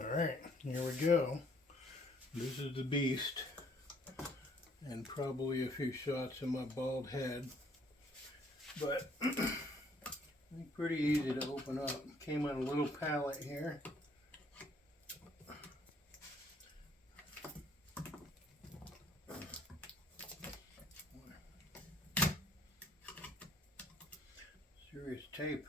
Alright, here we go. This is the beast. And probably a few shots of my bald head. But pretty easy to open up. Came on a little pallet here. Serious tape.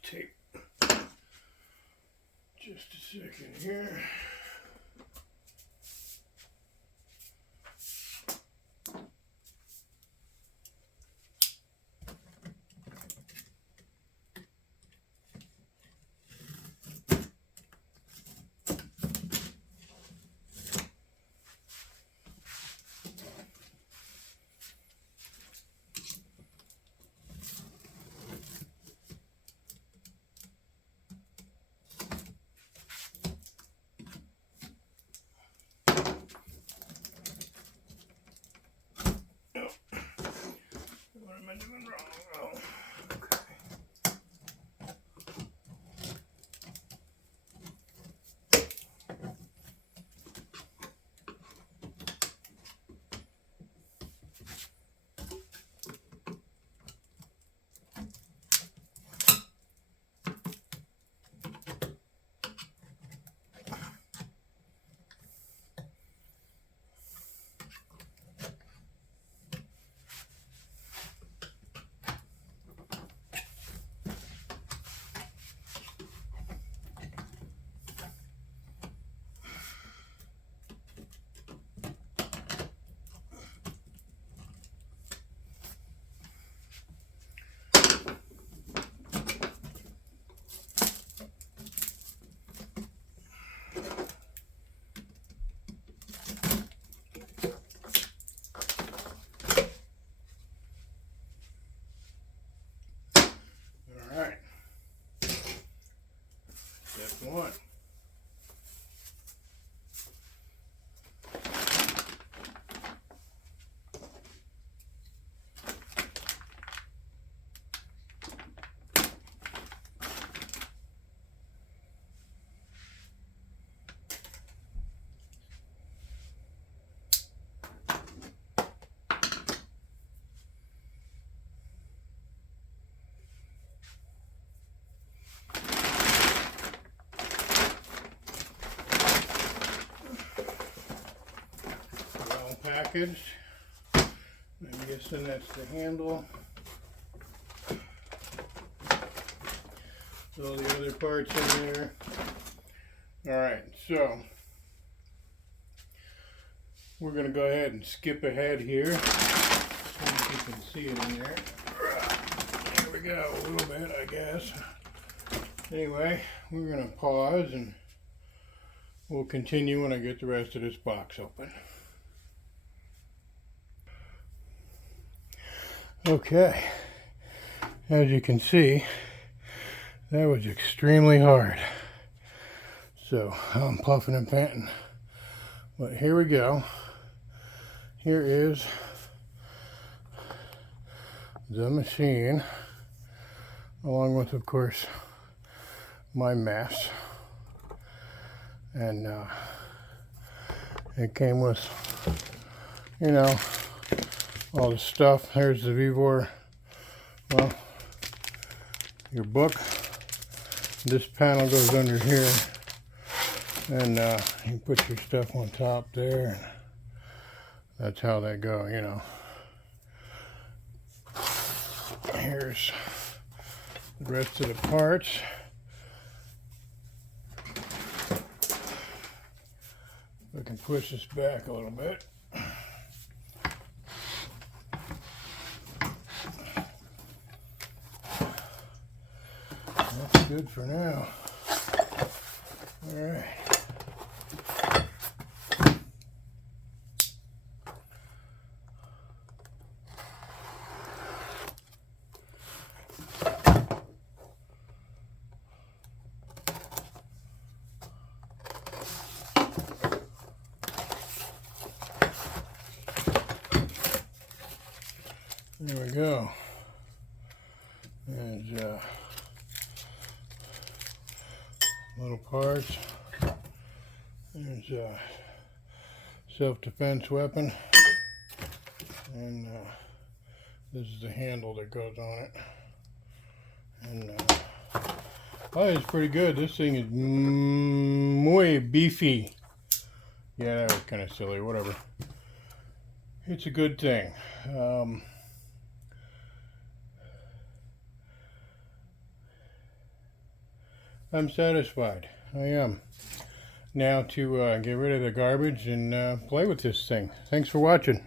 Tape. Just a second here. What am I doing wrong? Oh, okay. Step one. Packaged. I'm guessing that's the handle. All the other parts in there. Alright, so we're going to go ahead and skip ahead here. See if you can see it in there. There we go, a little bit, I guess. Anyway, we're going to pause and we'll continue when I get the rest of this box open. Okay, as you can see, that was extremely hard. So I'm puffing and panting. But here we go. Here is the machine, along with, of course, my mess. And it came with, you know, all the stuff. Here's the Vevor, well, your book, this panel goes under here, and you put your stuff on top there, and that's how they go, you know. Here's the rest of the parts. We can push this back a little bit. That's good for now. All right. There we go. There's little parts. There's a self-defense weapon, and this is the handle that goes on it. And oh, it's pretty good. This thing is muy beefy. Yeah, that was kind of silly. Whatever. It's a good thing. I'm satisfied. I am. Now to get rid of the garbage and play with this thing. Thanks for watching.